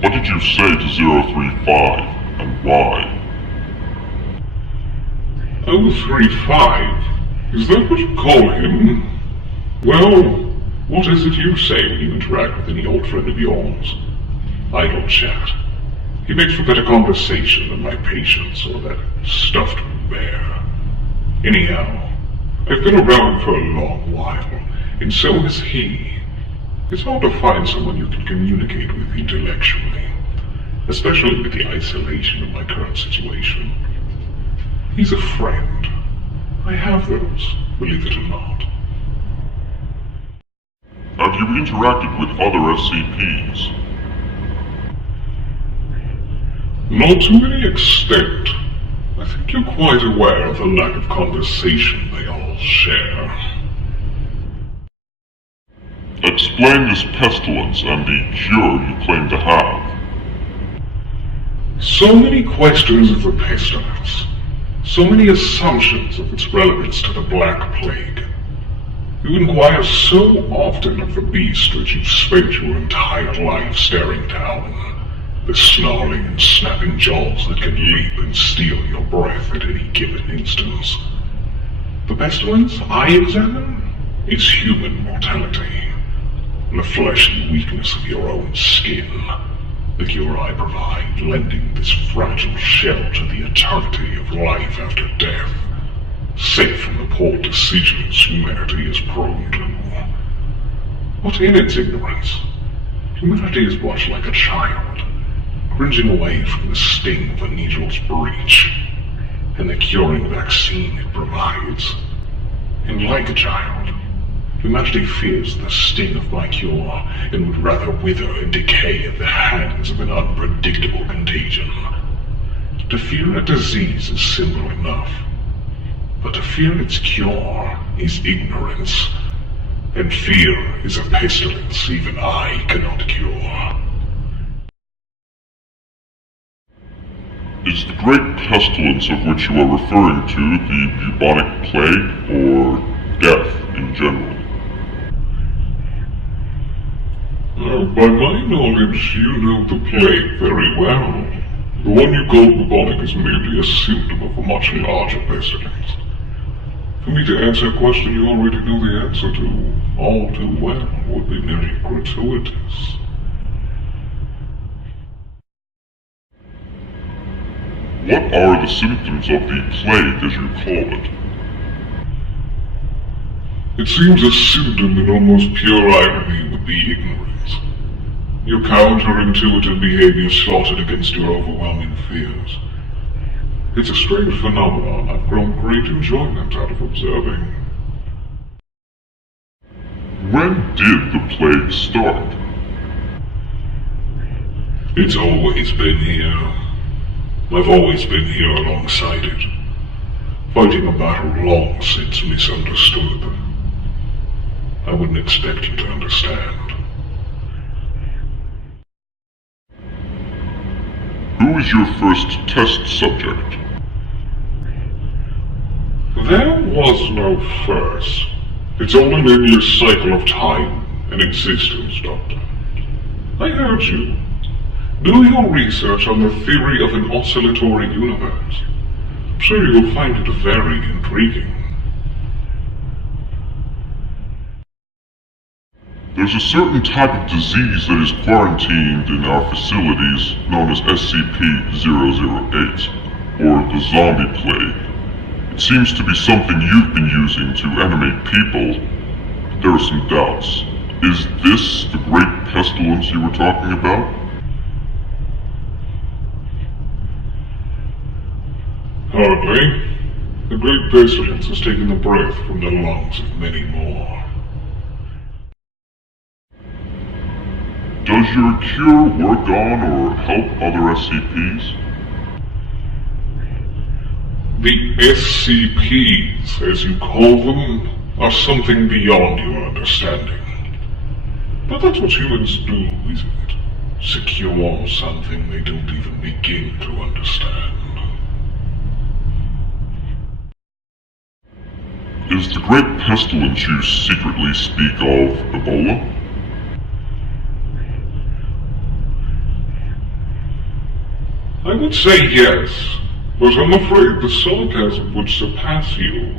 What did you say to 035, and why? 035? Is that what you call him? Well, what is it you say when you interact with any old friend of yours? Idle chat. He makes for better conversation than my patience or that stuffed bear. Anyhow, I've been around for a long while, and so has he. It's hard to find someone you can communicate with intellectually, especially with the isolation of my current situation. He's a friend. I have those, believe it or not. Have you interacted with other SCPs? Not to any extent. I think you're quite aware of the lack of conversation they all share. Explain this pestilence and the cure you claim to have. So many questions of the pestilence. So many assumptions of its relevance to the Black Plague. You inquire so often of the beast that you've spent your entire life staring down. The snarling and snapping jaws that can leap and steal your breath at any given instance. The pestilence I examine is human mortality. The fleshy weakness of your own skin. The cure I provide, lending this fragile shell to the eternity of life after death, safe from the poor decisions humanity is prone to. But in its ignorance, humanity is much like a child, cringing away from the sting of a needle's breach, and the curing vaccine it provides. And like a child, humanity fears the sting of my cure, and would rather wither and decay at the hands of an unpredictable contagion. To fear a disease is simple enough, but to fear its cure is ignorance, and fear is a pestilence even I cannot cure. Is the great pestilence of which you are referring to the bubonic plague, or death in general? By my knowledge, you know the plague very well. The one you call bubonic is merely a symptom of a much larger pestilence. For me to answer a question you already know the answer to all too well would be merely gratuitous. What are the symptoms of the plague, as you call it? It seems a symptom in almost pure irony would be ignorance. Your counterintuitive behavior slotted against your overwhelming fears. It's a strange phenomenon I've grown great enjoyment out of observing. When did the plague start? It's always been here. I've always been here alongside it, fighting a battle long since misunderstood. I wouldn't expect you to understand. Who was your first test subject? There was no first. It's only been your cycle of time and existence, Doctor. I heard you. Do your research on the theory of an oscillatory universe. I'm sure you'll find it very intriguing. There's a certain type of disease that is quarantined in our facilities known as SCP-008, or the zombie plague. It seems to be something you've been using to animate people, but there are some doubts. Is this the great pestilence you were talking about? Hardly. The great pestilence has taken the breath from the lungs of many more. Does your cure work on or help other SCPs? The SCPs, as you call them, are something beyond your understanding. But that's what humans do, isn't it? Secure something they don't even begin to understand. Is the great pestilence you secretly speak of Ebola? I would say yes, but I'm afraid the sarcasm would surpass you.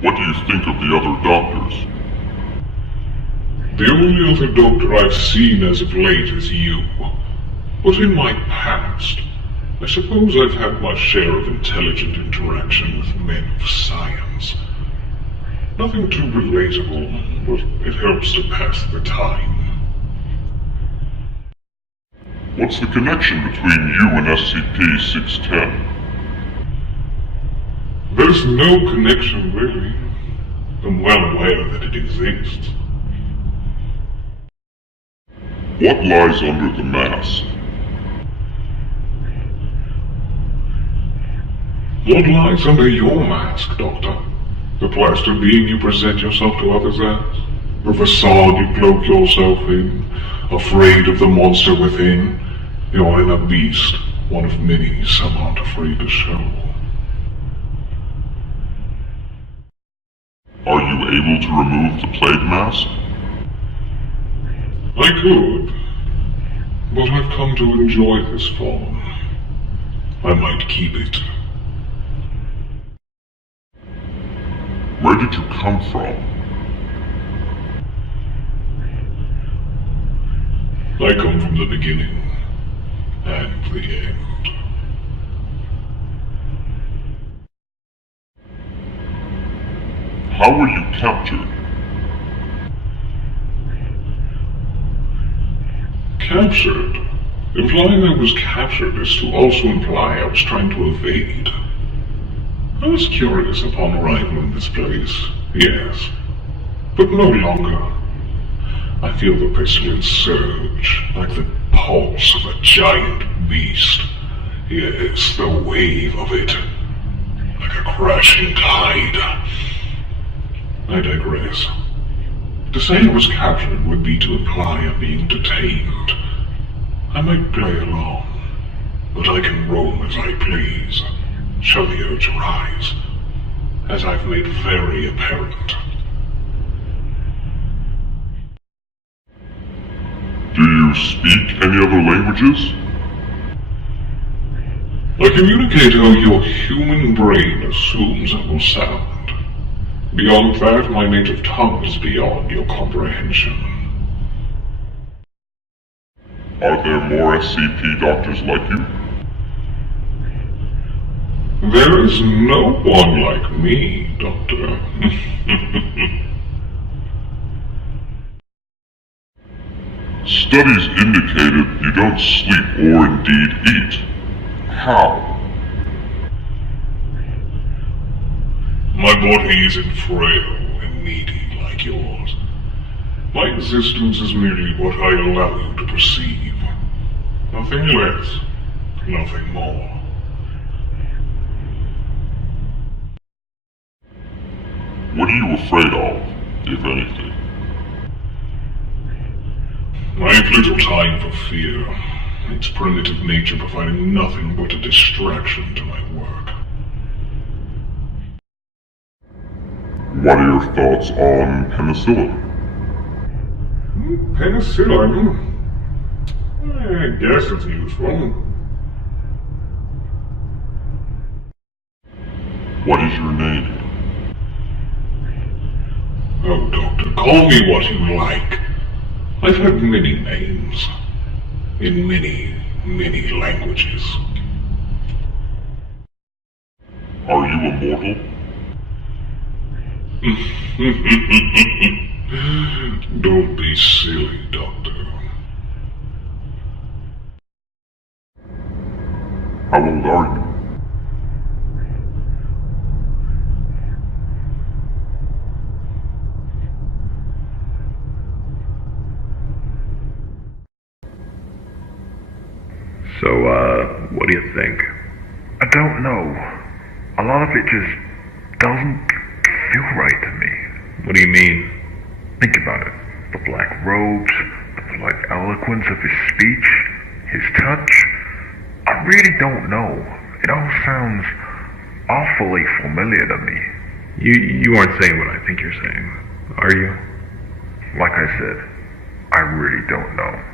What do you think of the other doctors? The only other doctor I've seen as of late is you. But in my past, I suppose I've had my share of intelligent interaction with men of science. Nothing too relatable, but it helps to pass the time. What's the connection between you and SCP-610? There's no connection, really. I'm well aware that it exists. What lies under the mask? What lies under your mask, Doctor? The plaster being you present yourself to others as? The facade you cloak yourself in? Afraid of the monster within? Your inner beast, one of many some aren't afraid to show. Are you able to remove the plague mask? I could, but I've come to enjoy this form. I might keep it. Where did you come from? I come from the beginning and the end. How were you captured? Captured? Implying I was captured is to also imply I was trying to evade. I was curious upon arrival in this place, yes, but no longer. I feel the pestilence surge, like the pulse of a giant beast. Yes, the wave of it, like a crashing tide. I digress. To say I was captured would be to imply I'm being detained. I might play along, but I can roam as I please, show the urge rise, as I've made very apparent. Do you speak any other languages? I communicate how your human brain assumes I will sound. Beyond that, my native tongue is beyond your comprehension. Are there more SCP doctors like you? There is no one like me, Doctor. Studies indicated you don't sleep or indeed eat. How? My body isn't frail and needy like yours. My existence is merely what I allow you to perceive. Nothing less, nothing more. What are you afraid of, if anything? I have little time for fear. Its primitive nature providing nothing but a distraction to my work. What are your thoughts on penicillin? Penicillin? I guess it's useful. What is your name? Oh, Doctor, call me what you like. I've had many names, in many, many languages. Are you immortal? Don't be silly, Doctor. How old are you? So, what do you think? I don't know. A lot of it just doesn't feel right to me. What do you mean? Think about it. The black robes, the polite eloquence of his speech, his touch. I really don't know. It all sounds awfully familiar to me. You aren't saying what I think you're saying, are you? Like I said, I really don't know.